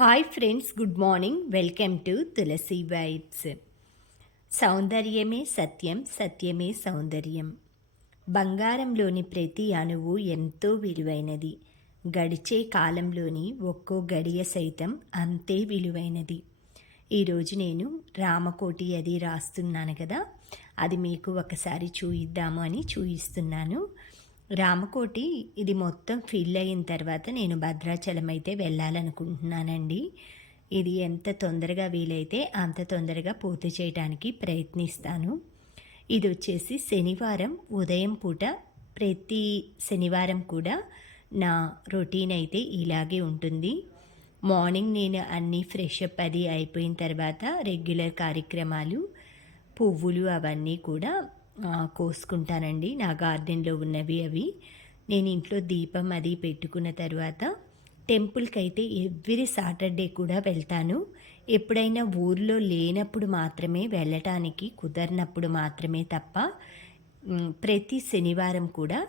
Hi friends good morning. Welcome to Tulasi vibes. సౌందర్యమే సత్యం సత్యమే సౌందర్యం. బంగారంలోని ప్రతి అణువు ఎంతో విలువైనది. గడిచే కాలంలోని ఒక్కో గడియ సైతం అంతే విలువైనది. ఈరోజు నేను రామకోటి అది రాస్తున్నాను కదా అది మీకు ఒకసారి చూయిద్దాము అని చూయిస్తున్నాను. రామకోటి ఇది మొత్తం ఫిల్ అయిన తర్వాత నేను భద్రాచలం అయితే వెళ్ళాలనుకుంటున్నానండి. ఇది ఎంత తొందరగా వీలైతే అంత తొందరగా పూర్తి చేయడానికి ప్రయత్నిస్తాను. ఇది వచ్చేసి శనివారం ఉదయం పూట ప్రతి శనివారం కూడా నా రొటీన్ అయితే ఇలాగే ఉంటుంది. మార్నింగ్ నేను అన్నీ ఫ్రెష్ అప్ అది అయిపోయిన తర్వాత రెగ్యులర్ కార్యక్రమాలు పువ్వులు అవన్నీ కూడా కోసుకుంటానండి. నా గార్డెన్లో ఉన్నవి అవి. నేను ఇంట్లో దీపం అది పెట్టుకున్న తర్వాత టెంపుల్కి అయితే ఎవ్రీ సాటర్డే కూడా వెళ్తాను. ఎప్పుడైనా ఊర్లో లేనప్పుడు మాత్రమే వెళ్ళటానికి కుదరినప్పుడు మాత్రమే తప్ప ప్రతి శనివారం కూడా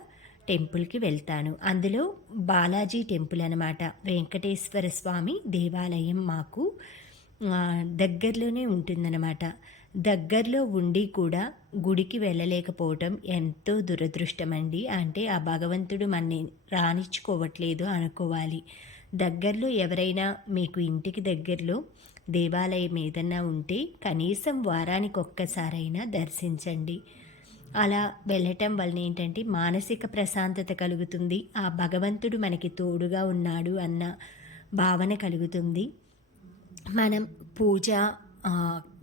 టెంపుల్కి వెళ్తాను. అందులో బాలాజీ టెంపుల్ అనమాట వెంకటేశ్వర స్వామి దేవాలయం మాకు దగ్గరలోనే ఉంటుందన్నమాట. దగ్గరలో ఉండి కూడా గుడికి వెళ్ళలేకపోవటం ఎంతో దురదృష్టమండి. అంటే ఆ భగవంతుడు మనని రాణించుకోవట్లేదు అనుకోవాలి. దగ్గరలో ఎవరైనా మీకు ఇంటికి దగ్గరలో దేవాలయం ఏదన్నా ఉంటే కనీసం వారానికి ఒక్కసారైనా దర్శించండి. అలా వెళ్ళటం వలన ఏంటంటే మానసిక ప్రశాంతత కలుగుతుంది. ఆ భగవంతుడు మనకి తోడుగా ఉన్నాడు అన్న భావన కలుగుతుంది. మనం పూజ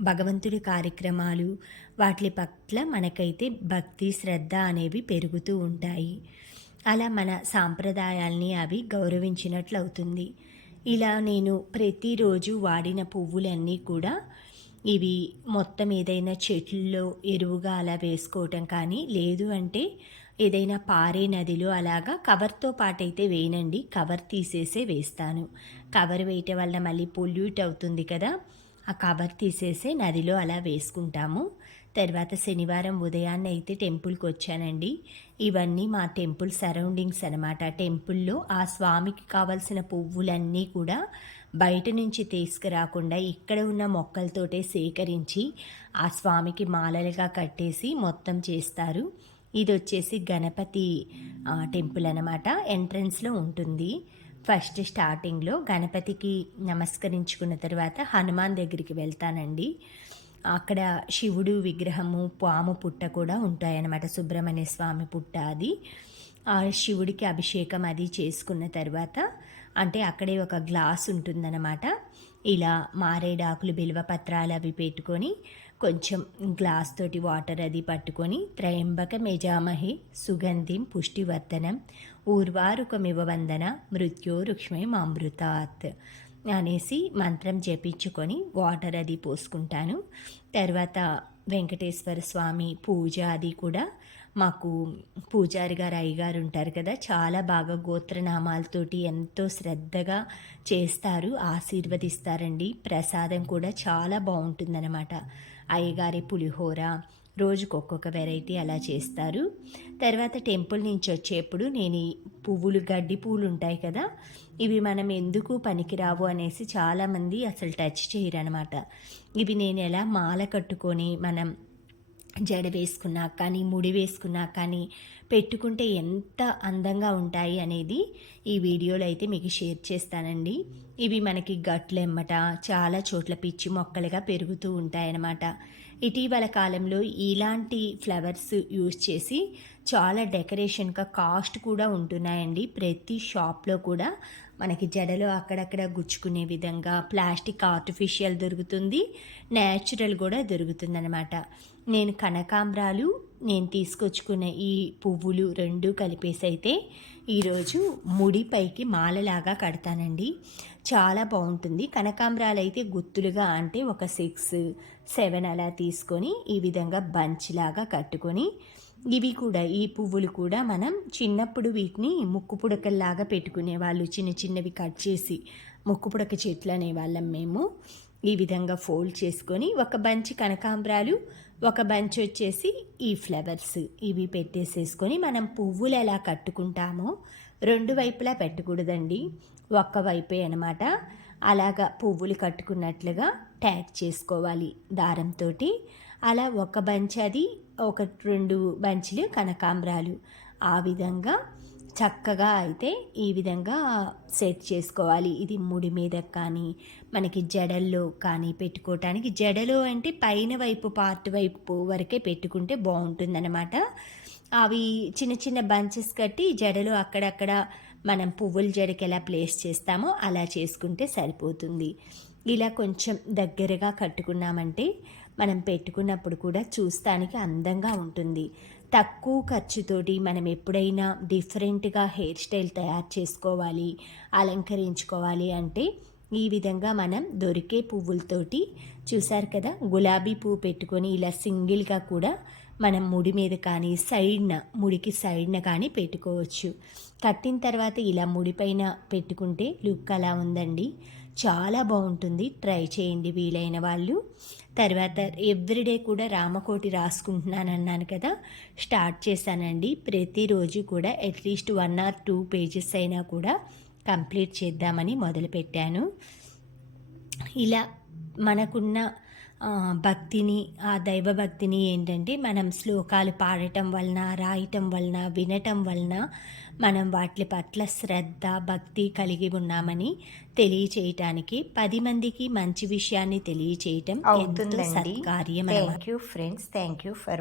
భగవంతుడి కార్యక్రమాలు వాటి పట్ల మనకైతే భక్తి శ్రద్ధ అనేవి పెరుగుతూ ఉంటాయి. అలా మన సాంప్రదాయాల్ని అవి గౌరవించినట్లు అవుతుంది ఇలా నేను ప్రతిరోజు వాడిన పువ్వులన్నీ కూడా ఇవి మొత్తం ఏదైనా చెట్లలో ఎరువుగా అలా వేసుకోవటం కానీ లేదు అంటే ఏదైనా పారే నదిలో అలాగా కవర్తో పాటైతే వేయనండి. కవర్ తీసేసే వేస్తాను. కవర్ వేయటం వల్ల మళ్ళీ పొల్యూట్ అవుతుంది కదా. ఆ కవర్ తీసేసి నదిలో అలా వేసుకుంటాము. తర్వాత శనివారం ఉదయాన్నే అయితే టెంపుల్కి వచ్చానండి. ఇవన్నీ మా టెంపుల్ సరౌండింగ్స్ అనమాట టెంపుల్లో ఆ స్వామికి కావలసిన పువ్వులన్నీ కూడా బయట నుంచి తీసుకురాకుండా ఇక్కడ ఉన్న మొక్కలతోటే సేకరించి ఆ స్వామికి మాలలుగా కట్టేసి మొత్తం చేస్తారు. ఇది వచ్చేసి గణపతి టెంపుల్ అనమాట ఎంట్రన్స్లో ఉంటుంది. ఫస్ట్ స్టార్టింగ్లో గణపతికి నమస్కరించుకున్న తర్వాత హనుమాన్ దగ్గరికి వెళ్తానండి. అక్కడ శివుడు విగ్రహము పాము పుట్ట కూడా ఉంటాయన్నమాట. సుబ్రహ్మణ్య స్వామి పుట్ట అది. ఆ శివుడికి అభిషేకం అది చేసుకున్న తర్వాత అంటే అక్కడే ఒక గ్లాస్ ఉంటుందన్నమాట. ఇలా మారేడాకులు బిల్వ పత్రాలు అవి పెట్టుకొని కొంచెం గ్లాస్ తోటి వాటర్ అది పట్టుకొని త్రయంబక మెజామహి సుగంధిం పుష్టివర్ధనం ఊర్వారుకమివ వందన మృత్యో రుక్ష్మే మామృతాత్ అనేసి మంత్రం జపించుకొని వాటర్ అది పోసుకుంటాను. తర్వాత వెంకటేశ్వర స్వామి పూజ అది కూడా మాకు పూజారి గారు అయ్యగారు ఉంటారు కదా చాలా బాగా గోత్రనామాలతోటి ఎంతో శ్రద్ధగా చేస్తారు ఆశీర్వదిస్తారండి. ప్రసాదం కూడా చాలా బాగుంటుందన్నమాట. అయ్యగారి పులిహోర రోజుకు ఒక్కొక్క వెరైటీ అలా చేస్తారు. తర్వాత టెంపుల్ నుంచి వచ్చేప్పుడు నేను పువ్వులు గడ్డి పువ్వులు ఉంటాయి కదా ఇవి మనం ఎందుకు పనికిరావు అనేసి చాలామంది అసలు టచ్ చేయరనమాట ఇవి నేను ఎలా మాల కట్టుకొని మనం జడ వేసుకున్నా కానీ ముడి వేసుకున్నా కానీ పెట్టుకుంటే ఎంత అందంగా ఉంటాయి అనేది ఈ వీడియోలో అయితే మీకు షేర్ చేస్తానండి. ఇవి మనకి గట్లెమ్మట చాలా చోట్ల పిచ్చి మొక్కలుగా పెరుగుతూ ఉంటాయన్నమాట. ఇటీవల కాలంలో ఇలాంటి ఫ్లవర్స్ యూజ్ చేసి చాలా డెకరేషన్గా కాస్ట్ కూడా ఉంటున్నాయండి. ప్రతి షాప్లో కూడా మనకి జడలో అక్కడక్కడ గుచ్చుకునే విధంగా ప్లాస్టిక్ ఆర్టిఫిషియల్ దొరుకుతుంది న్యాచురల్ కూడా దొరుకుతుందనమాట నేను కనకాంబరాలు నేను తీసుకొచ్చుకున్న ఈ పువ్వులు రెండు కలిపేసి అయితే ఈరోజు ముడిపైకి మాలలాగా కడతానండి. చాలా బాగుంటుంది. కనకాంబరాలు అయితే గుత్తులుగా అంటే ఒక సిక్స్ సెవెన్ అలా తీసుకొని ఈ విధంగా బంచ్ లాగా కట్టుకొని ఇవి కూడా ఈ పువ్వులు కూడా మనం చిన్నప్పుడు వీటిని ముక్కు పుడకల్లాగా పెట్టుకునే వాళ్ళు చిన్న చిన్నవి కట్ చేసి ముక్కు పుడక చెట్లు అనేవాళ్ళం మేము. ఈ విధంగా ఫోల్డ్ చేసుకొని ఒక బంచి కనకాంబరాలు ఒక బంచ్ వచ్చేసి ఈ ఫ్లవర్స్ ఇవి పెట్టేసేసుకొని మనం పువ్వులు ఎలా కట్టుకుంటామో రెండు వైపులా పెట్టకూడదండి. ఒక్క వైపే అనమాట అలాగా పువ్వులు కట్టుకున్నట్లుగా ట్యాగ్ చేసుకోవాలి దారంతో అలా ఒక బంచ్ అది ఒక రెండు బంచులు కనకాంబరాలు. ఆ విధంగా చక్కగా అయితే ఈ విధంగా సెట్ చేసుకోవాలి. ఇది ముడి మీద కానీ మనకి జడల్లో కానీ పెట్టుకోవటానికి జడలో అంటే పైన వైపు పార్ట్ వైపు వరకే పెట్టుకుంటే బాగుంటుందన్నమాట. అవి చిన్న చిన్న బంచెస్ కట్టి జడలు అక్కడక్కడ మనం పువ్వుల జడకి ఎలా ప్లేస్ చేస్తామో అలా చేసుకుంటే సరిపోతుంది. ఇలా కొంచెం దగ్గరగా కట్టుకున్నామంటే మనం పెట్టుకున్నప్పుడు కూడా చూస్తానికి అందంగా ఉంటుంది. తక్కువ ఖర్చుతోటి మనం ఎప్పుడైనా డిఫరెంట్గా హెయిర్ స్టైల్ తయారు చేసుకోవాలి అలంకరించుకోవాలి అంటే ఈ విధంగా మనం దొరికే పువ్వులతోటి చూసారు కదా గులాబీ పువ్వు పెట్టుకొని ఇలా సింగిల్గా కూడా మనం ముడి మీద కానీ సైడ్న ముడికి సైడ్న కానీ పెట్టుకోవచ్చు. కట్టిన తర్వాత ఇలా ముడిపైన పెట్టుకుంటే లుక్ అలా ఉందండి. చాలా బాగుంటుంది. ట్రై చేయండి వీలైన వాళ్ళు. తర్వాత ఎవ్రీడే కూడా రామకోటి రాసుకుంటున్నాను అన్నాను కదా. స్టార్ట్ చేశానండి. ప్రతిరోజు కూడా at least one or two pages అయినా కూడా కంప్లీట్ చేద్దామని మొదలుపెట్టాను. ఇలా మనకున్న భక్తిని ఆ దైవభక్తిని ఏంటంటే మనం శ్లోకాలు పాడటం వలన రాయటం వలన వినటం వలన మనం వాటి పట్ల శ్రద్ధ భక్తి కలిగి ఉన్నామని తెలియచేయటానికి పది మందికి మంచి విషయాన్ని తెలియచేయటం ఎంతో సత్కార్యం thank you friends thank you for